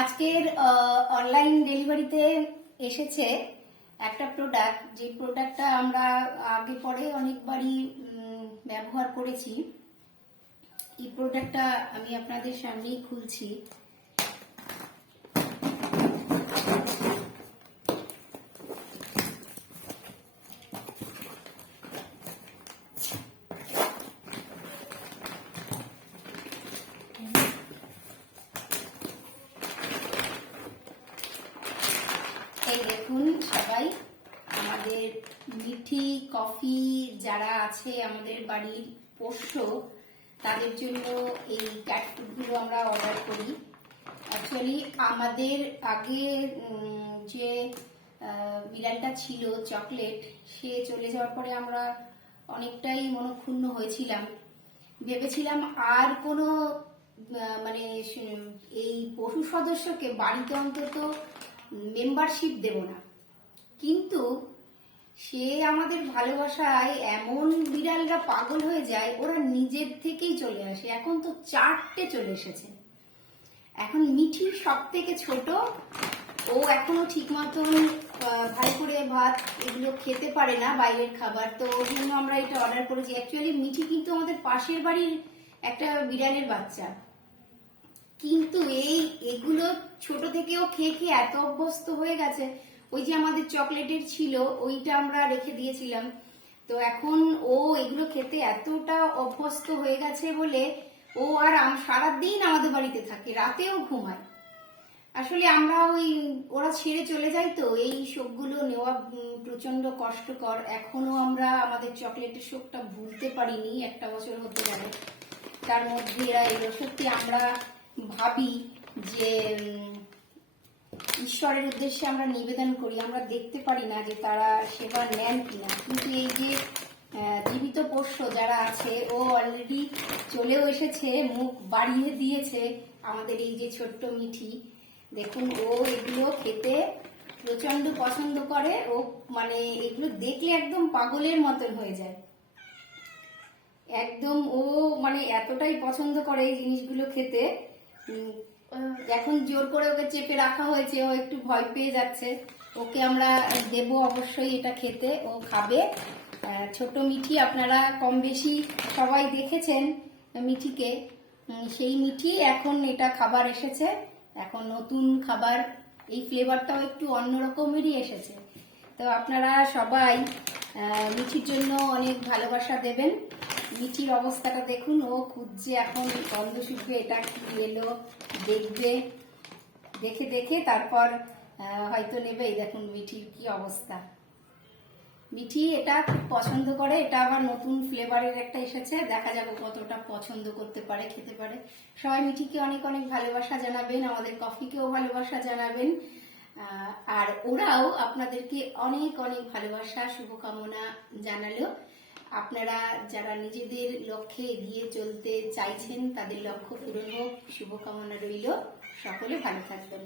আজকের অনলাইন ডেলিভারিতে এসেছে একটা প্রোডাক্ট, যে প্রোডাক্টটা আমরা আগে পরে অনেকবারই ব্যবহার করেছি। এই প্রোডাক্টটা আমি আপনাদের সামনেই খুলছি। এই দেখুন সবাই, আমাদের মিঠি কফি যারা আছে আমাদের বাড়ির পোষ্য, তাদের জন্য এই ক্যাট ফুডগুলো আমরা অর্ডার করি। অ্যাকচুয়ালি আমাদের আগে যে বিড়ালটা ছিল চকলেট, সে চলে যাওয়ার পরে আমরা অনেকটাই মনক্ষুণ্ণ হয়েছিলাম। ভেবেছিলাম আর কোনো মানে এই পশু সদস্যকে বাড়িতে অন্তত মেম্বারশিপ দেব না, কিন্তু সে আমাদের ভালোবাসায় এমন বিড়ালরা পাগল হয়ে যায়, ওরা নিজের থেকেই চলে আসে। এখন তো 4টে চলে এসেছে। এখন মিঠি সব থেকে ছোট, ও এখনো ঠিক মতন ভালো করে ভাত এগুলো খেতে পারে না, বাইরের খাবার। তো ওর জন্য আমরা এটা অর্ডার করেছি। অ্যাকচুয়ালি মিঠি কিন্তু আমাদের পাশের বাড়ির একটা বিড়ালের বাচ্চা, কিন্তু এগুলো ছোট থেকেও খেয়ে খেয়ে এত অভ্যস্ত হয়ে গেছে। ওই যে আমাদের চকলেটের ছিল, ওইটা আমরা রেখে দিয়েছিলাম। তো এখন ও এগুলো খেতে এতটা অভ্যস্ত হয়ে গেছে বলে ও আর সারাদিন আমাদের বাড়িতে থাকে, রাতেও ঘুমায়। আসলে আমরা ওরা ছেড়ে চলে যায়, তো এই শোকগুলো নেওয়া প্রচন্ড কষ্টকর। এখনো আমরা আমাদের চকলেটের শোকটা ভুলতে পারিনি, 1 বছর হতে গেলে। তার মধ্যে এরা এলো। সত্যি আমরা ভাবি যে ঈশ্বরের উদ্দেশ্যে আমরা নিবেদন করি, আমরা দেখতে পারি না যে তারা সেবা নেন কিনা। কিন্তু এই যে জীবিত পোষ্য যারা আছে, ও অলরেডি চলেও এসেছে, মুখ বাড়িয়ে দিয়েছে আমাদের এই যে ছোট্ট মিঠি। দেখুন, ও এগুলো খেতে প্রচন্ড পছন্দ করে। ও মানে এগুলো দেখলে একদম পাগলের মতন হয়ে যায় একদম। ও মানে এতটাই পছন্দ করে এই জিনিসগুলো খেতে। এখন জোর করে ওকে চেপে রাখা হয়েছে, ও একটু ভয় পেয়ে যাচ্ছে। ওকে আমরা দেব অবশ্যই এটা খেতে, ও খাবে। ছোট মিঠি আপনারা কম বেশি সবাই দেখেছেন মিঠিকে, সেই মিঠি এখন এটা খাবার এসেছে। এখন নতুন খাবার, এই ফ্লেভারটাও একটু অন্যরকমেরই এসেছে। তো আপনারা সবাই মিঠির জন্য অনেক ভালোবাসা দেবেন। মিঠির অবস্থাটা দেখুন, ও খুঁজছে, এখন গন্ধ শুকবে এটা কি এলো, দেখবে, দেখে দেখে তারপর হয়তো নেবে। এই দেখুন মিঠির কি অবস্থা। মিঠি এটা খুব পছন্দ করে। এটা আবার নতুন ফ্লেভারের একটা এসেছে, দেখা যাবে কতটা পছন্দ করতে পারে, খেতে পারে। সবাই মিঠিকে অনেক অনেক ভালোবাসা জানাবেন, আমাদের কফিকেও ভালোবাসা জানাবেন। আর ওরাও আপনাদেরকে অনেক অনেক ভালোবাসা, শুভকামনা জানালো। আপনারা যারা নিজেদের লক্ষ্যে এগিয়ে চলতে চাইছেন, তাদের লক্ষ্য পূরণ হোক, শুভকামনা রইল। সকলে ভালো থাকবেন।